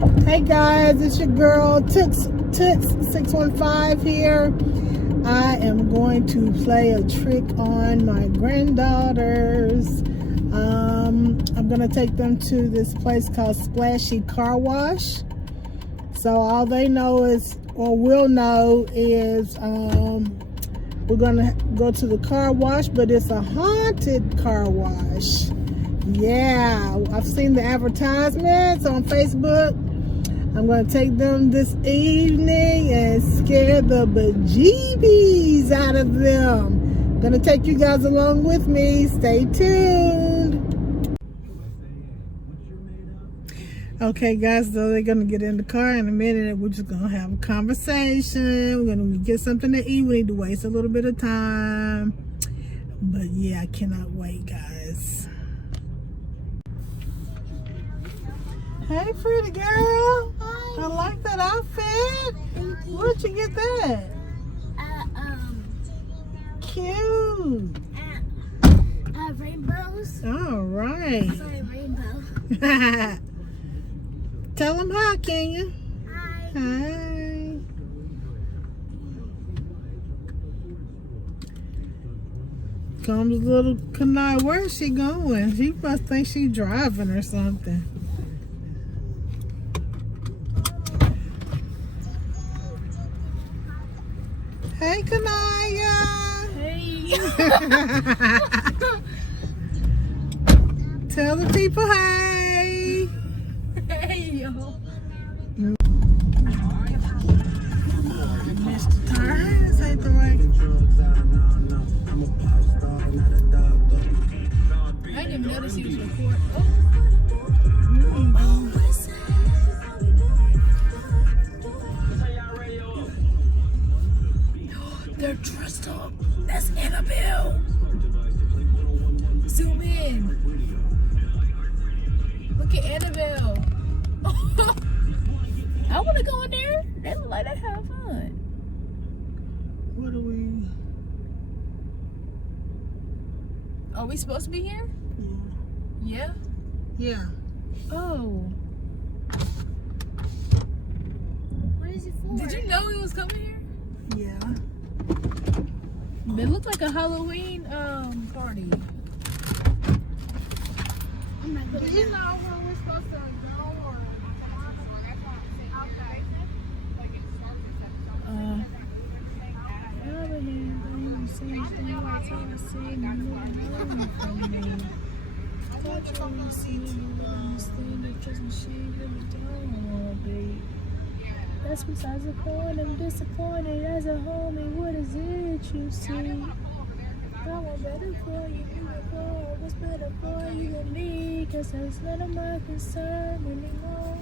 Hey guys, it's your girl Tix 615 here. I am going to play a trick on my granddaughters. I'm gonna take them to this place called Splashy Car Wash. So all they know is, or will know is, we're gonna go to the car wash, but it's a haunted car wash. Yeah, I've seen the advertisements on Facebook. I'm going to take them this evening and scare the bejeebies out of them. Going to take you guys along with me. Stay tuned. Okay, guys, so they're going to get in the car in a minute. We're just going to have a conversation. We're going to get something to eat. We need to waste a little bit of time. But yeah, I cannot wait, guys. Hey, pretty girl. Hi. I like that outfit. Thank you. Where'd you get that? Cute. Rainbows. All right. Sorry, rainbow. Tell them hi, can you? Hi. Hi. Comes little Kanai. Where's she going? She must think she's driving or something. Hey, Kanaya. Hey. Tell the people hey. Hey, yo. Missed the turns. Ain't the right. I didn't even notice he was recording. They're dressed up. That's Annabelle. Zoom in. Look at Annabelle. I want to go in there. They look like they have fun. What are we? Are we supposed to be here? Yeah? Yeah. Oh. What is it for? Did you know he was coming here? Yeah. It looked like a Halloween party. I'm not Do good. you know where we're supposed to go? Or... That's besides the point. I'm disappointed as a homie. What is it you see? I want better for you. What's better for you than me? Cause that's none of my concern anymore.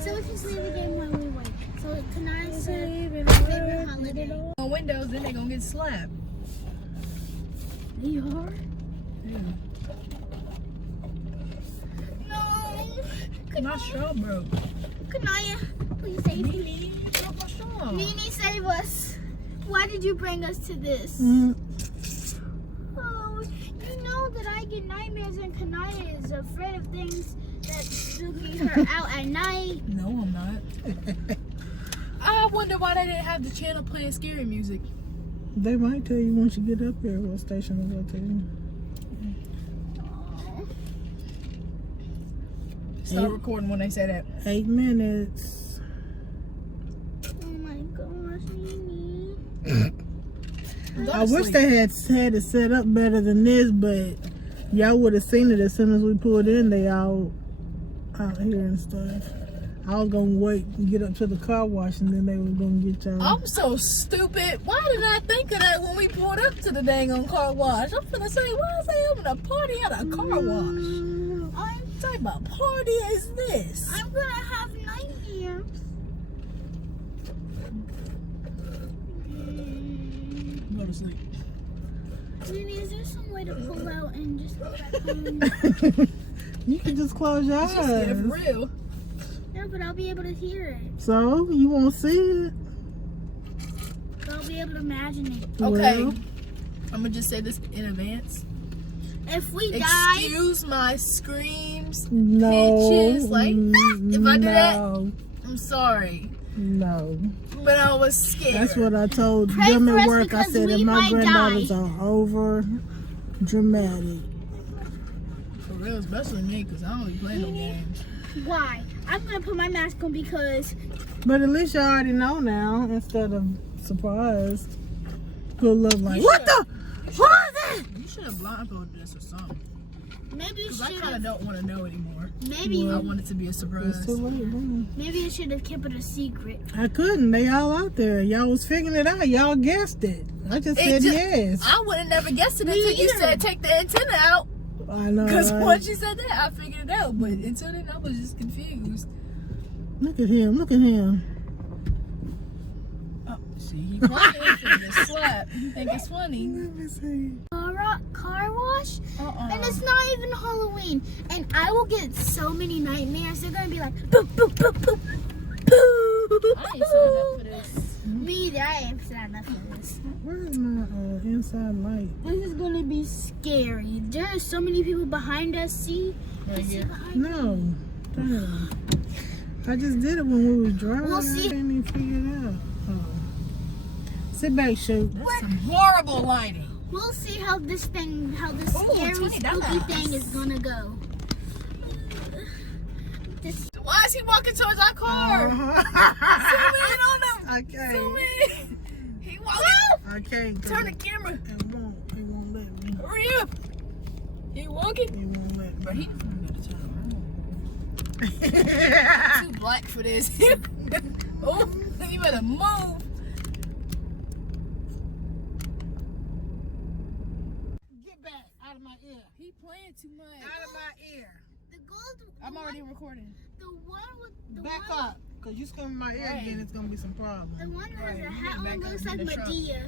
So we can play the game while we wait. So can I say favorite holiday? On windows, then they're gonna get slapped. They are? Yeah. No. My straw broke. Kanaya, please save me. Nene, broke my straw. Nene, save us. Why did you bring us to this? Mm. Oh, you know that I get nightmares and Kanaya is afraid of things that spooky her out at night. No, I'm not. I wonder why they didn't have the channel playing scary music. They might tell you once you get up here what station to go to. Start recording when they say that. 8 minutes. Oh my gosh, Nene. I wish they had it set up better than this, but y'all would have seen it as soon as we pulled in. They all out here and stuff. I was gonna wait and get up to the car wash, and then they were gonna get y'all. I'm so stupid. Why did I think of that when we pulled up to the dang on car wash? I'm finna say, why is they having a party at a car wash? What type of party is this? I'm gonna have nightmares. Go to sleep. Nene, is there some way to pull out and just go back home? You can just close your eyes. Yeah, for real. No, but I'll be able to hear it. So you won't see it. But I'll be able to imagine it. Okay. Well, I'm gonna just say this in advance. If we die, Excuse my scream arms, No. bitches. Like, if I do that, No. I'm sorry. No. But I was scared. That's what I told Pray them for at us work. I because said that we my might granddaughters die. are over dramatic. For real, especially me, because I don't be playing no games. Why? I'm gonna put my mask on because But at least you already know now instead of surprised. Could look like, You what should- the? What is that? You should have blindfolded us or something. maybe you Because I should kind of have. don't want to know anymore. Maybe I want it to be a It's surprise. too late. Man. maybe you should have kept it a secret. I couldn't. They all out there. Y'all was figuring it out. Y'all guessed it. I just said yes. I would have never guessed it until you either. said take the antenna out. I know. Because right? once you said that, I figured it out. But until then, I was just confused. Look at him. Look at him. Oh, see, he playing for the slap. You think it's funny? Let me see. Car wash, and it's not even Halloween. And I will get so many nightmares. They're gonna be like, boop, boop, boop, boop, boop. I ain't signed up for this. Me either. I ain't signed up for this. Where's my inside light? This is gonna be scary. There are so many people behind us. See? Right See here. behind No. Turn it on. I just did it when we was driving. We'll see. I didn't even figure it out. Oh. Sit back, shoot. That's some horrible lighting. We'll see how this Ooh, scary, spooky $20. thing is gonna go. This, Why is he walking towards our car? Uh-huh. Zoom in on him. Okay. Zoom in. He walking. I can't. Turn the camera. It won't let me. Hurry up. He walking. It won't let But me. he too black for this. Oh, you better move. Get back out of my ear. He playing too much. Out of my ear. the gold. I'm already recording. The one with the Back one, up. Because you scum in my ear Right. again, it's going to be some problems. the one that has Right, a you hat can back on up looks in like the truck. Medea.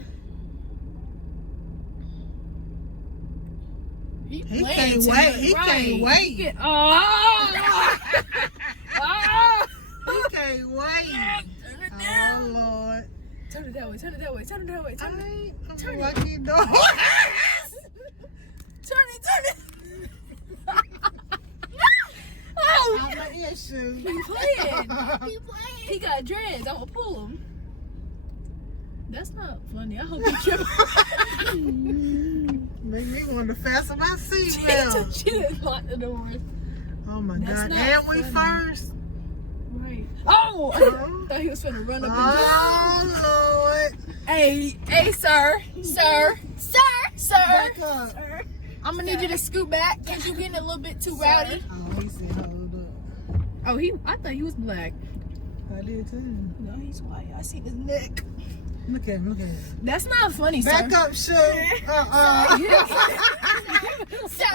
He He playing can't too wait. much. He Right. can't wait. He oh! Oh! He can't wait. Turn it Oh, down. Lord. Turn it that way. Turn it that way. Turn it that way. Turn it. I'm Turn it. like you doing. Turn it. Turn it. Oh! Out my ear, shoot. He playing. He playing. He got dreads. I'm gonna pull him. That's not funny. I hope he tripping. Make me want to fasten my seatbelt. She didn't lock the doors. Oh my That's God. not And we funny. first. Right. Oh! I thought he was finna run up and jump. Oh, Lord. Hey, sir. Sir. Back up. Sir. I'm gonna need you to scoot back because you're getting a little bit too rowdy. Oh, he said, hold up. Oh, I thought he was black. I did too. No, he's white. I see his neck. Look at him, look at him. That's not funny, sir. Back up, shoot. Sir.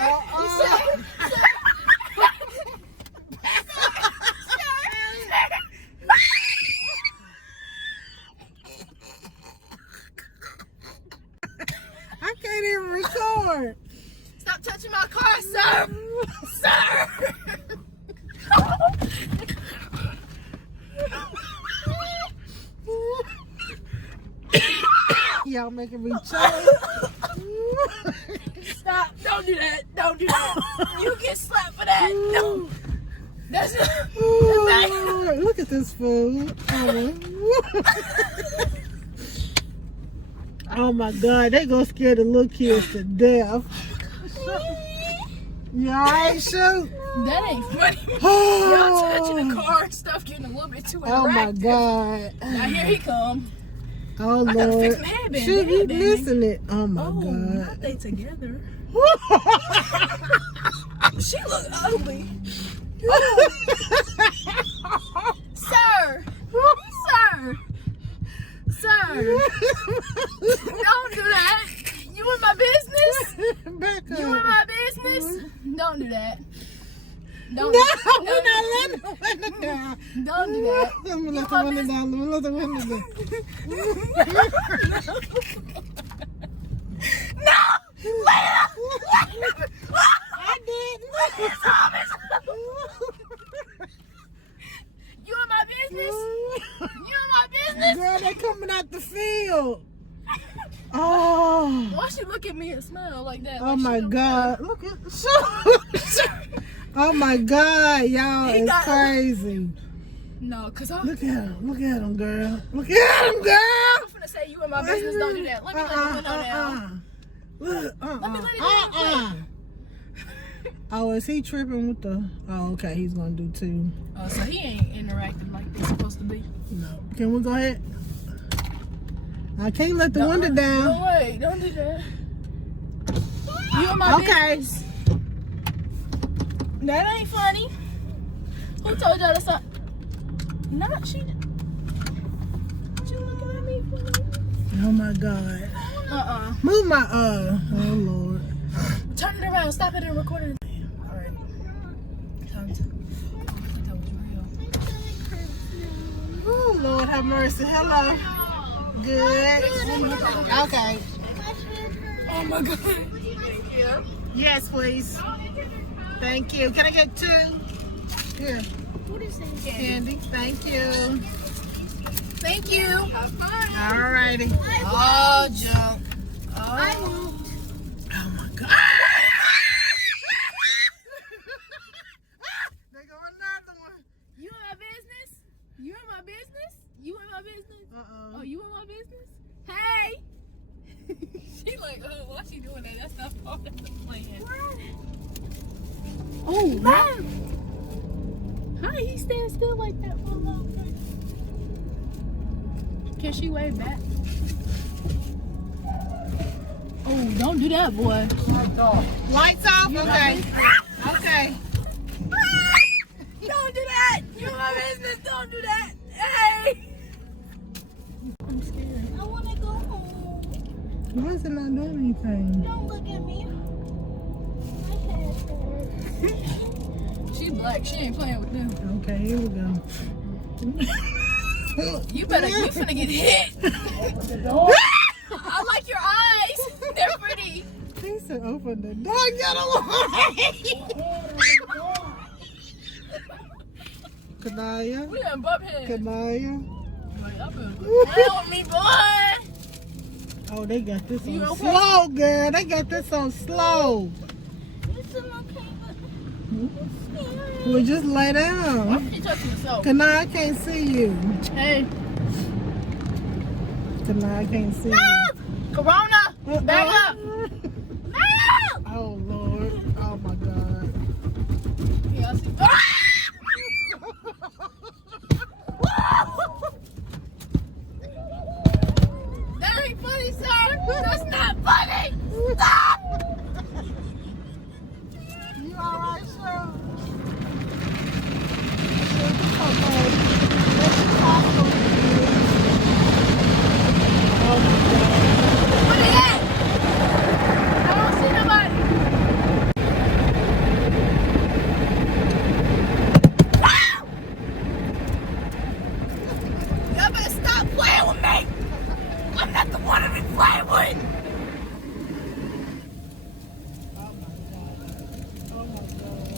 I can't even record. Stop touching my car, sir. Sir. Y'all making me choke. Stop. Don't do that. Don't do that. You get slapped for that. No. That's not. Oh, Lord, look at this fool. Oh my God, they gonna scare the little kids to death. You alright, shoot? That ain't funny. Y'all touching the car and stuff getting a little bit too Oh my interactive. God. Now here he come. Oh I gotta fix Lord. my headband. Shoot, you Headband. missing it. Oh my Oh, God. not they together. She look ugly. Sir. Sir. Sir. Don't do that. You in my business? Back up. You in my business? Don't do that. Don't No, do we're not letting the window down. Don't do that. Let me let the window down. Let me let the window down. No! I did. You in my business? You in my business? Girl, they coming out the field. Oh. Why she look at me and smile like that? Oh Like she my don't God. Look at. Oh my God, y'all is crazy. No, cause I'm. Look at him, girl. Look at him, girl. I'm finna say you in my business. Don't do that. Let me let the window down. Look, Let me let it down. Oh, is he tripping with the? Oh, okay, he's gonna do two. Oh, so he ain't interacting like they're supposed to be. No. Can we go ahead? I can't let the window down. No way, don't do that. You in my business. That ain't funny. Who told y'all to stop? Not she. She looking at me. Oh my God. Move my Oh Lord. Turn it around. Stop it and record it. All right. Time to. Oh Lord, have mercy. Hello. Good. Okay. Oh my God. Yes, please. Thank you. Can I get two? Here. What is that? Candy. Thank you. Thank you. Have fun. All righty. Oh, jump. I won't. Oh my God. There go another one. You in my business? You in my business? You in my business? Oh, you in my business? Hey! She like, oh, why she doing that? That's not part of the plan. Oh, man! How did he stand still like that for a long time? Can she wave back? Oh, don't do that, boy. Lights off? Okay. Okay. Don't do that! You in my business, don't do that! Hey! I'm scared. I want to go home. Why is it not doing anything? Don't look at me. My head hurts. She black, she ain't playing with them. Okay, here we go. You finna get hit. I like your eyes. They're pretty. He said open the door. Get away! Kanaya? We done bump heads. Kanaya? Like, y'all better look down with me, boy. Oh, they got this You on okay? slow, girl. They got this on slow. It's okay, but Well, just lay down. Why did you touch yourself? Kanaya, I can't see you. Hey, Kanaya, I can't see you. Corona, back up. Oh, Lord. Oh, my God. Yeah, I see. That ain't funny, sir. That's not funny. Stop. You all right, Cheryl? Oh, my God. What is that? I don't see nobody. Y'all better stop playing with me. I'm not the one to be playing with.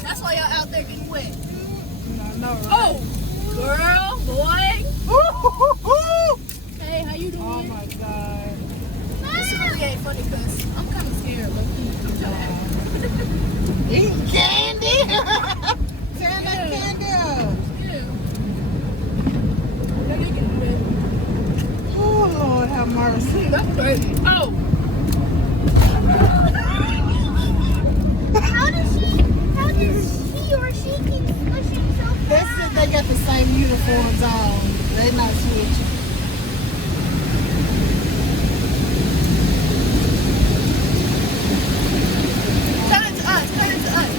That's why y'all out there getting wet. No, right? Oh, girl, boy. Ooh. Hey, how you doing? Oh, my God. This really ain't funny because I'm kind of scared. Look, Eating candy? Tearing that candy up. Oh, Lord, have mercy. That's crazy. Oh. how does he or she keep pushing so fast? That's it. They got the same uniforms on. They not switching. Turn it to us. Turn it to us.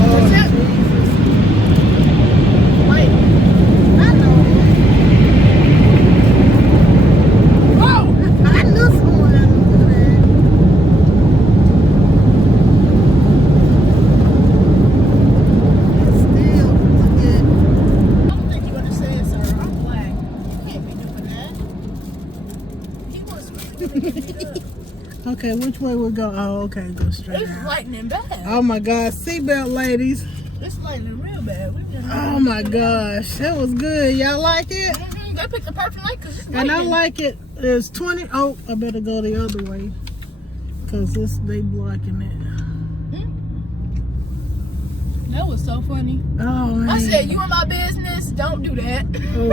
Oh, What's that? Jesus. Wait. I know. Oh! I knew someone had to do that. It's still good. I don't think you understand, sir. I'm black. You can't be doing that. He wants to really get beat up. Okay, which way we go? Oh, okay, go straight It's out. lightning bad. Oh my God, seatbelt ladies. It's lightning real bad. We just Oh my gosh, that was good. Y'all like it? They picked the perfect light because it's And I lightning. like it It's 20. Oh, I better go the other way. Because they blocking it. That was so funny. Oh, man. I said, you in my business? Don't do that. Oh.